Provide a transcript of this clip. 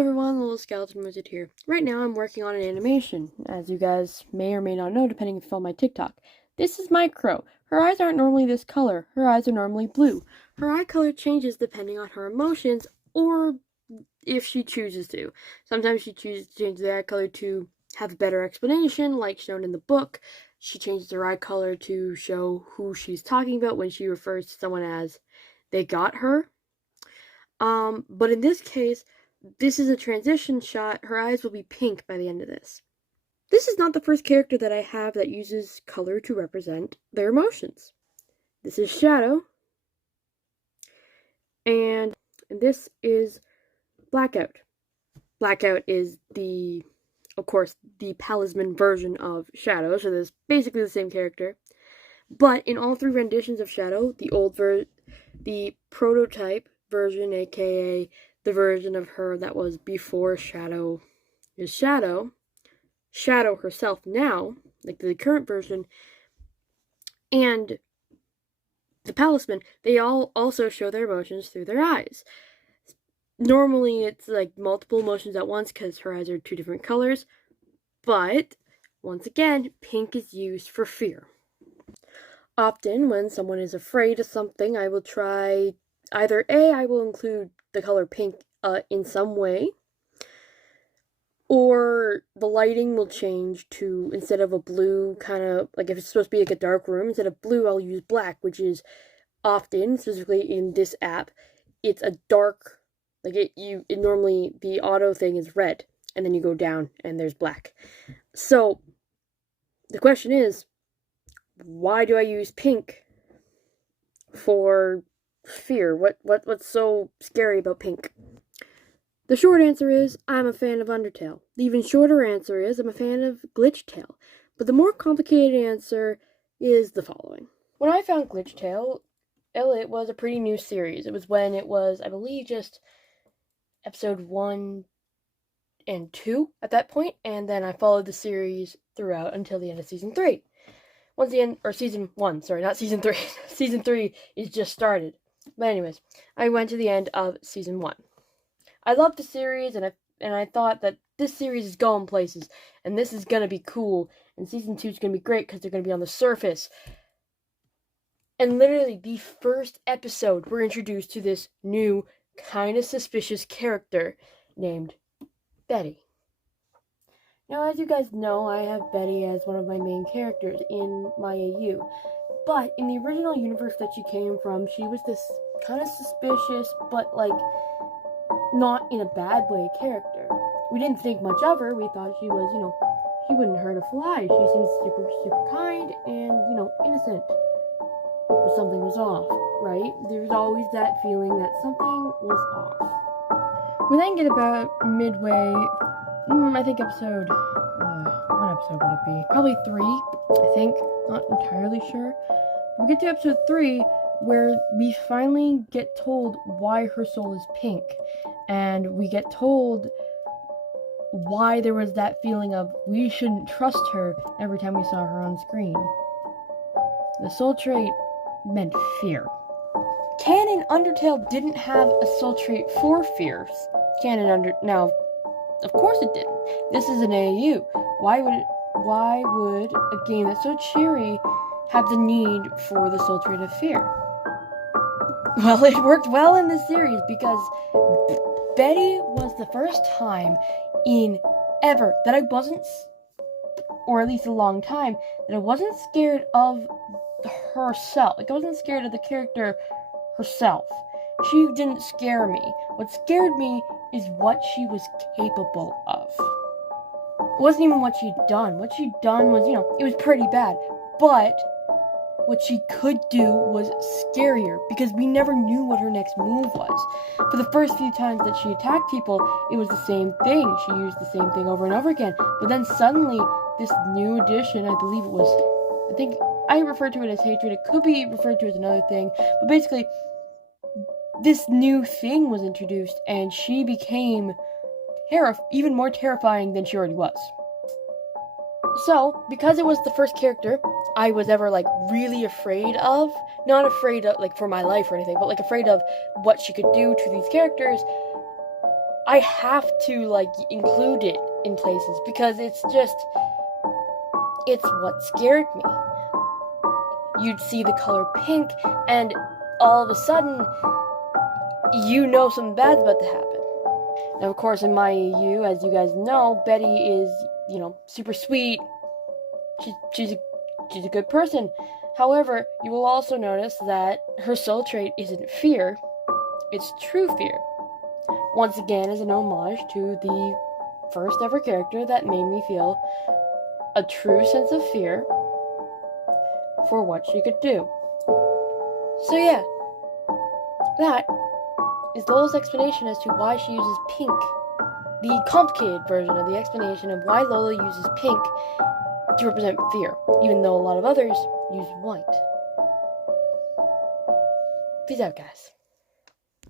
everyone, Little Skeleton Wizard here. Right now I'm working on an animation, as you guys may or may not know depending if you follow my TikTok. This is my crow. Her eyes aren't normally this color. Her eyes are normally blue. Her eye color changes depending on her emotions or if she chooses to. Sometimes she chooses to change the eye color to have a better explanation, like shown in the book. She changes her eye color to show who she's talking about when she refers to someone as they got her. But in this case, this is a transition shot. Her eyes will be pink by the end of this. This is not the first character that I have that uses color to represent their emotions. This is Shadow. And this is Blackout. Blackout is of course, the palisman version of Shadow, so there's basically the same character. But in all three renditions of Shadow, the prototype version, aka the version of her that was before Shadow is Shadow herself now, like the current version, and the palisman, they all also show their emotions through their eyes. Normally it's like multiple emotions at once because her eyes are two different colors, but once again, pink is used for fear. Often when someone is afraid of something, I will try either I will include the color pink in some way, or the lighting will change to, instead of a blue, kind of like if it's supposed to be like a dark room, instead of blue I'll use black, which is often, specifically in this app, it's a dark, like it normally the auto thing is red, and then you go down and there's black. So the question is, why do I use pink for fear? What's so scary about pink? The short answer is, I'm a fan of Undertale. The even shorter answer is, I'm a fan of Glitch Tale. But the more complicated answer is the following. When I found Glitch Tale, it was a pretty new series. It was when it was, I believe, just episode 1 and 2 at that point, and then I followed the series throughout until the end of season 3. Once the end, or season 1, sorry, not season 3. Season 3 is just started. But anyways, I went to the end of season 1. I loved the series, and I thought that this series is going places, and this is gonna be cool, and season 2 is gonna be great because they're gonna be on the surface. And literally, the first episode, we're introduced to this new, kind of suspicious character named Betty. Now, as you guys know, I have Betty as one of my main characters in my AU. But in the original universe that she came from, she was this kind of suspicious, but like, not in a bad way character. We didn't think much of her. We thought she was, she wouldn't hurt a fly. She seemed super, super kind and, innocent. But something was off, right? There was always that feeling that something was off. We then get about midway, I think episode, what episode would it be? Probably 3, I think. Not entirely sure. We get to episode 3, where we finally get told why her soul is pink. And we get told why there was that feeling of we shouldn't trust her every time we saw her on screen. The soul trait meant fear. Canon Undertale didn't have a soul trait for fears. Now, of course it didn't. This is an AU. Why would a game that's so cheery have the need for the soul trait of fear? Well, it worked well in this series because Betty was the first time in ever that I wasn't, or at least a long time, that I wasn't scared of herself. Like, I wasn't scared of the character herself. She didn't scare me. What scared me is what she was capable of. It wasn't even what she'd done. What she'd done was, it was pretty bad. But what she could do was scarier, because we never knew what her next move was. For the first few times that she attacked people, it was the same thing. She used the same thing over and over again. But then suddenly, this new addition, I believe it was, I think I referred to it as hatred. It could be referred to as another thing. But basically, this new thing was introduced, and she became even more terrifying than she already was. So, because it was the first character I was ever, really afraid of, not afraid of, for my life or anything, but, afraid of what she could do to these characters, I have to, like, include it in places because it's what scared me. You'd see the color pink, and all of a sudden, you know something bad's about to happen. Now, of course, in my EU, as you guys know, Betty is, super sweet. She's a good person. However, you will also notice that her soul trait isn't fear, it's true fear. Once again, as an homage to the first ever character that made me feel a true sense of fear for what she could do. So yeah, that is Lola's explanation as to why she uses pink. The complicated version of the explanation of why Lola uses pink to represent fear, even though a lot of others use white. Peace out, guys.